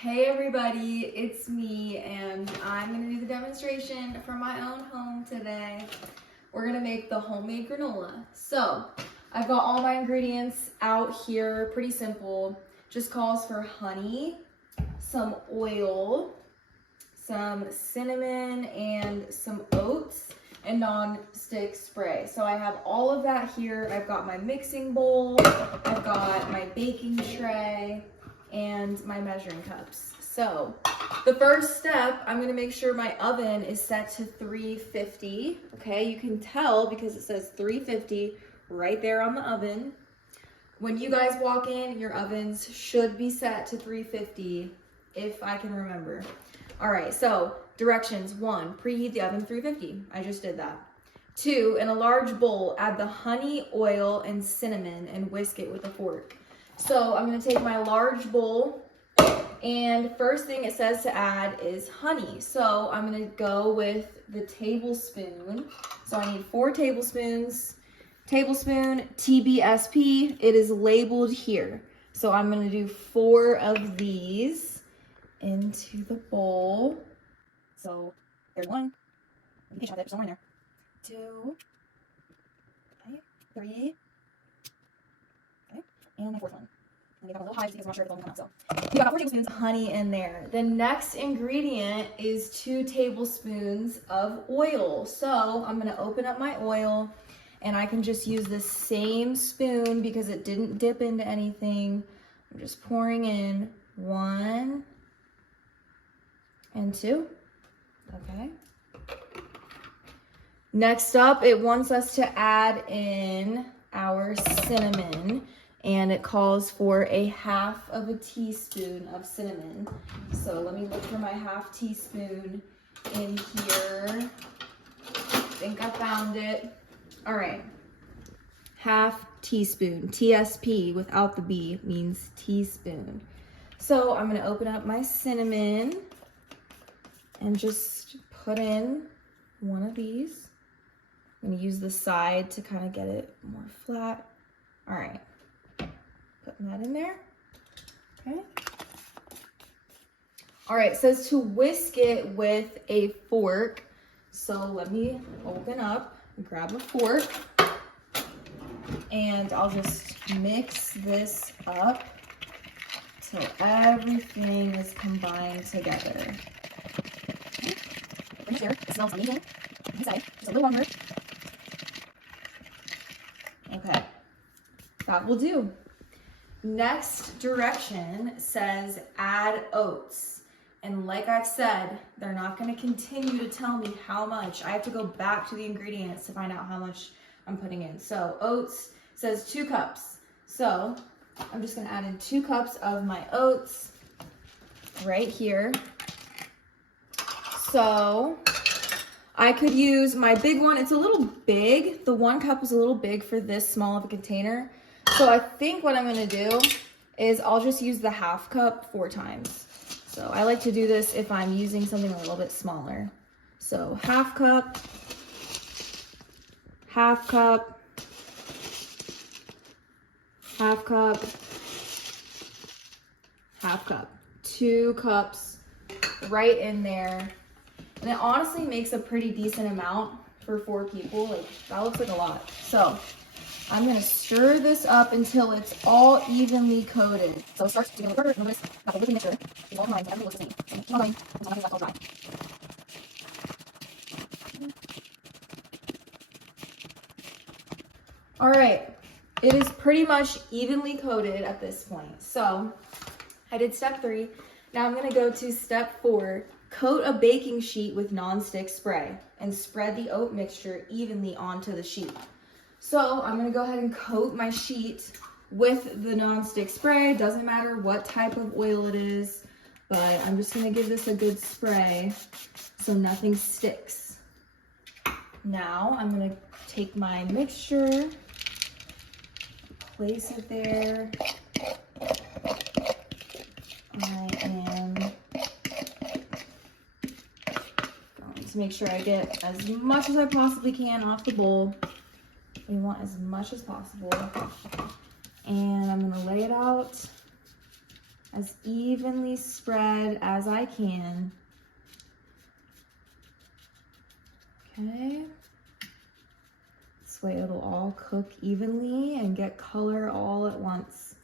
Hey everybody, it's me and I'm going to do the demonstration from my own home today. We're going to make the homemade granola. So, I've got all my ingredients out here, pretty simple. Just calls for honey, some oil, some cinnamon, and some oats, and non-stick spray. So I have all of that here. I've got my mixing bowl, I've got my baking tray, and my measuring cups. So the first step, I'm gonna make sure my oven is set to 350. Okay, you can tell because it says 350 right there on the oven. When you guys walk in, your ovens should be set to 350 if I can remember. All right, so directions: 1, preheat the oven 350. I just did that. 2, in a large bowl, add the honey, oil, and cinnamon and whisk it with a fork. So I'm gonna take my large bowl, and first thing it says to add is honey. So I'm gonna go with the tablespoon. So I need 4 tablespoons. Tablespoon TBSP, it is labeled here. So I'm gonna do 4 of these into the bowl. So there's 1, you can shove it somewhere in there. 2, okay, 3, okay, and my 4th one. And we got a little high because I'm not sure if it's all coming out. So we got 4 tablespoons of honey in there. The next ingredient is 2 tablespoons of oil. So I'm gonna open up my oil, and I can just use the same spoon because it didn't dip into anything. I'm just pouring in 1 and 2. Okay. Next up, it wants us to add in our cinnamon, and it calls for a 1/2 teaspoon of cinnamon. So let me look for my 1/2 teaspoon in here. I think I found it. All right, 1/2 teaspoon. TSP without the B means teaspoon. So I'm gonna open up my cinnamon and just put in 1 of these. I'm gonna use the side to kind of get it more flat. All right, putting that in there, okay. All right, it says to whisk it with a fork. So let me open up and grab a fork, and I'll just mix this up till everything is combined together. Bring it here. It smells amazing. Inside, just a little longer. Okay, that will do. Next direction says add oats. And like I've said, they're not going to continue to tell me how much. I have to go back to the ingredients to find out how much I'm putting in. So oats says 2 cups. So I'm just going to add in 2 cups of my oats right here. So I could use my big one. It's a little big. The 1 cup was a little big for this small of a container. So I think what I'm gonna do is I'll just use the 1/2 cup 4 times. So I like to do this if I'm using something a little bit smaller. So 1/2 cup, 1/2 cup, 1/2 cup, 1/2 cup. 2 cups right in there. And it honestly makes a pretty decent amount for 4 people. Like, that looks like a lot. So I'm gonna stir this up until it's all evenly coated. So it starts to get a little notice that the liquid mixture is all combined, so everything looks the same. So keep on going until nothing's left all dry. All right, it is pretty much evenly coated at this point. So I did step 3. Now I'm gonna go to step 4. Coat a baking sheet with non-stick spray and spread the oat mixture evenly onto the sheet. So I'm gonna go ahead and coat my sheet with the non-stick spray. Doesn't matter what type of oil it is, but I'm just gonna give this a good spray so nothing sticks. Now I'm gonna take my mixture, place it there. I am going to make sure I get as much as I possibly can off the bowl. We want as much as possible. And I'm gonna lay it out as evenly spread as I can. Okay. This way it'll all cook evenly and get color all at once.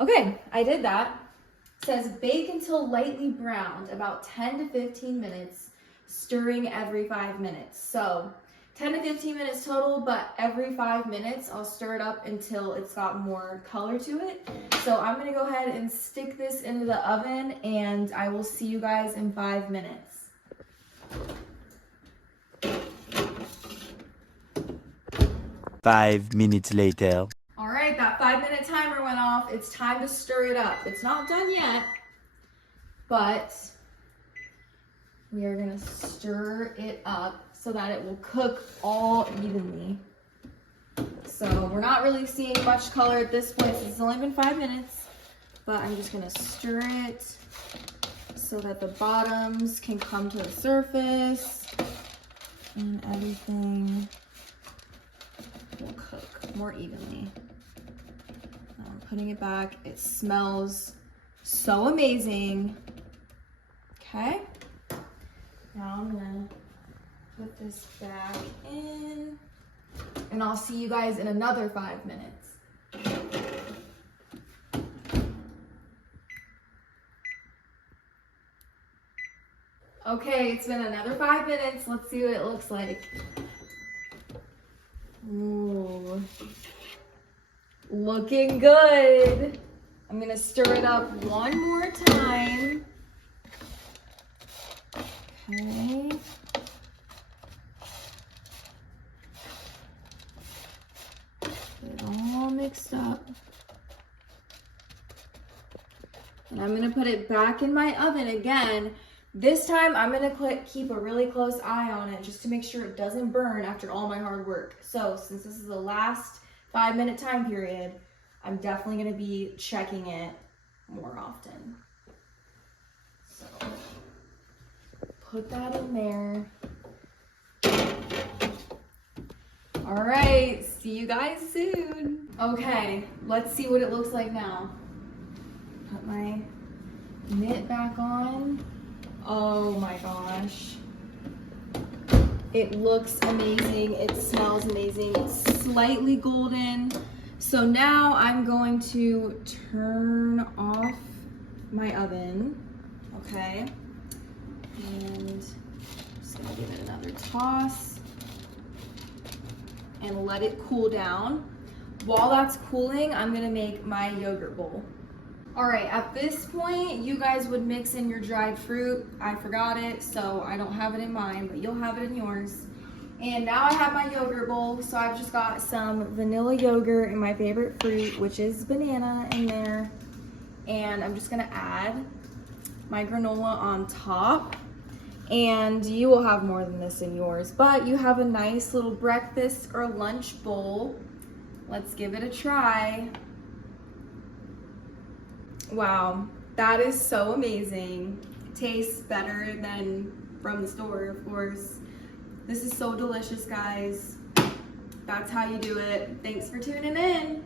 Okay, I did that. It says bake until lightly browned, about 10 to 15 minutes, stirring every 5 minutes. So 10 to 15 minutes total, but every 5 minutes I'll stir it up until it's got more color to it. So I'm gonna go ahead and stick this into the oven and I will see you guys in 5 minutes. Five minutes later. All right, that 5-minute timer went off. It's time to stir it up. It's not done yet, but we are gonna stir it up so that it will cook all evenly. So we're not really seeing much color at this point since it's only been 5 minutes, but I'm just gonna stir it so that the bottoms can come to the surface and everything will cook more evenly. Now I'm putting it back. It smells so amazing. Okay. Now I'm gonna put this back in and I'll see you guys in another 5 minutes. Okay, it's been another 5 minutes. Let's see what it looks like. Ooh, looking good. I'm gonna stir it up one more time. Okay. Get it all mixed up. And I'm gonna put it back in my oven again. This time I'm gonna keep a really close eye on it just to make sure it doesn't burn after all my hard work. So since this is the last 5-minute time period, I'm definitely gonna be checking it more often. So put that in there. All right, see you guys soon. Okay, let's see what it looks like now. Put my mitt back on. Oh my gosh. It looks amazing. It smells amazing. It's slightly golden. So now I'm going to turn off my oven. Okay. And just gonna give it another toss and let it cool down. While that's cooling, I'm gonna make my yogurt bowl. All right, at this point, you guys would mix in your dried fruit. I forgot it, so I don't have it in mine, but you'll have it in yours. And now I have my yogurt bowl, so I've just got some vanilla yogurt and my favorite fruit, which is banana, in there. And I'm just gonna add my granola on top. And you will have more than this in yours, but you have a nice little breakfast or lunch bowl. Let's give it a try. Wow, that is so amazing. It tastes better than from the store, of course. This is so delicious, guys. That's how you do it. Thanks for tuning in.